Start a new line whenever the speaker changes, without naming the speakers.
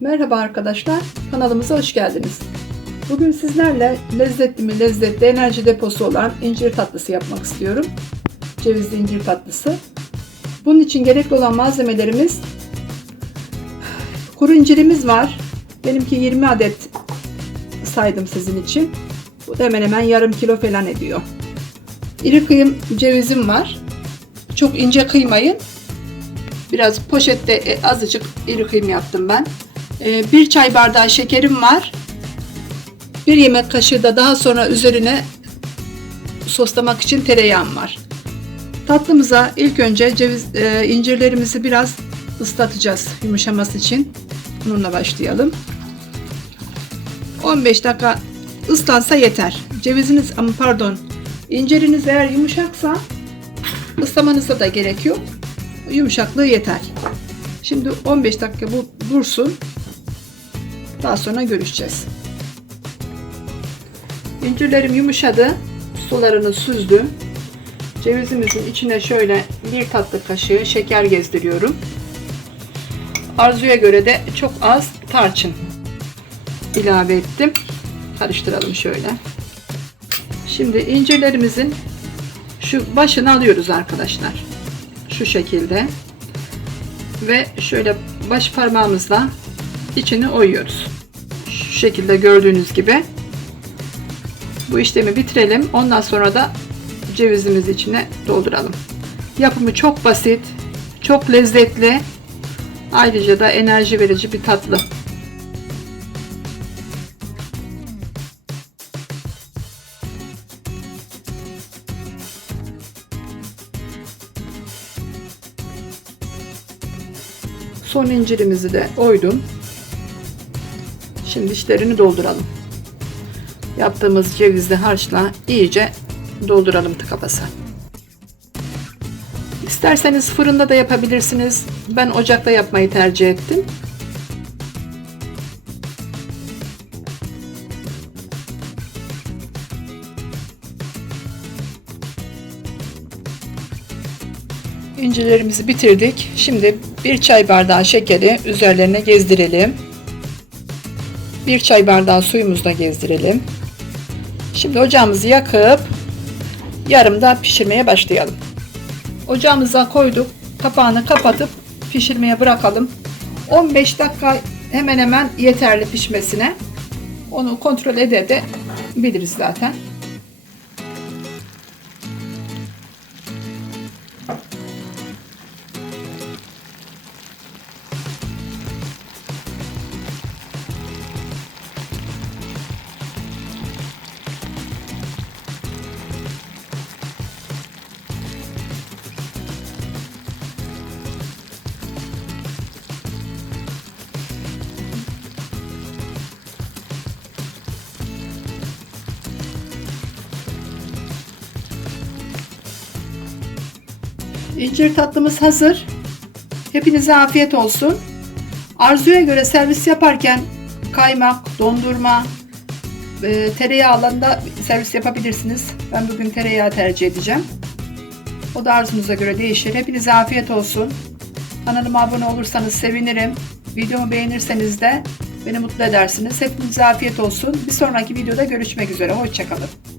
Merhaba arkadaşlar, kanalımıza hoş geldiniz. Bugün sizlerle lezzetli mi lezzetli enerji deposu olan incir tatlısı yapmak istiyorum. Cevizli incir tatlısı. Bunun için gerekli olan malzemelerimiz kuru incirimiz var. Benimki 20 adet saydım sizin için. Bu da hemen hemen yarım kilo falan ediyor. İri kıyım cevizim var. Çok ince kıymayın. Biraz poşette e, azıcık iri kıyım yaptım ben. E, Bir çay bardağı şekerim var. Bir yemek kaşığı da daha sonra üzerine soslamak için tereyağım var. Tatlımıza ilk önce ceviz e, incirlerimizi biraz ıslatacağız yumuşaması için. Bununla başlayalım. 15 dakika ıslansa yeter. Ceviziniz ama pardon inciriniz eğer yumuşaksa ıslamanıza da gerek yok. Yumuşaklığı yeter. Şimdi 15 dakika bu dursun. Daha sonra görüşeceğiz. İncirlerim yumuşadı. Sularını süzdüm. Cevizimizin içine şöyle bir tatlı kaşığı şeker gezdiriyorum. Arzuya göre de çok az tarçın ilave ettim. Karıştıralım şöyle. Şimdi incirlerimizin şu başını alıyoruz arkadaşlar. Şu şekilde. Ve şöyle baş parmağımızla içini oyuyoruz. Şu şekilde gördüğünüz gibi. Bu işlemi bitirelim. Ondan sonra da cevizimizi içine dolduralım. Yapımı çok basit, çok lezzetli. Ayrıca da enerji verici bir tatlı. Son incirimizi de oydum. Şimdi içlerini dolduralım. Yaptığımız cevizli harçla iyice dolduralım tıka basa. İsterseniz fırında da yapabilirsiniz. Ben ocakta yapmayı tercih ettim. İncilerimizi bitirdik. Şimdi bir çay bardağı şekeri üzerlerine gezdirelim. Bir çay bardağı suyumuzu da gezdirelim. Şimdi ocağımızı yakıp yarımda pişirmeye başlayalım. Ocağımıza koyduk. Kapağını kapatıp pişirmeye bırakalım. 15 dakika hemen hemen yeterli pişmesine. Onu kontrol ede de biliriz zaten. İncir tatlımız hazır. Hepinize afiyet olsun. Arzuya göre servis yaparken kaymak, dondurma, e, tereyağı servis yapabilirsiniz. Ben bugün tereyağı tercih edeceğim. O da arzunuza göre değişir. Hepinize afiyet olsun. Kanalıma abone olursanız sevinirim. Videomu beğenirseniz de beni mutlu edersiniz. Hepinize afiyet olsun. Bir sonraki videoda görüşmek üzere. Hoşçakalın.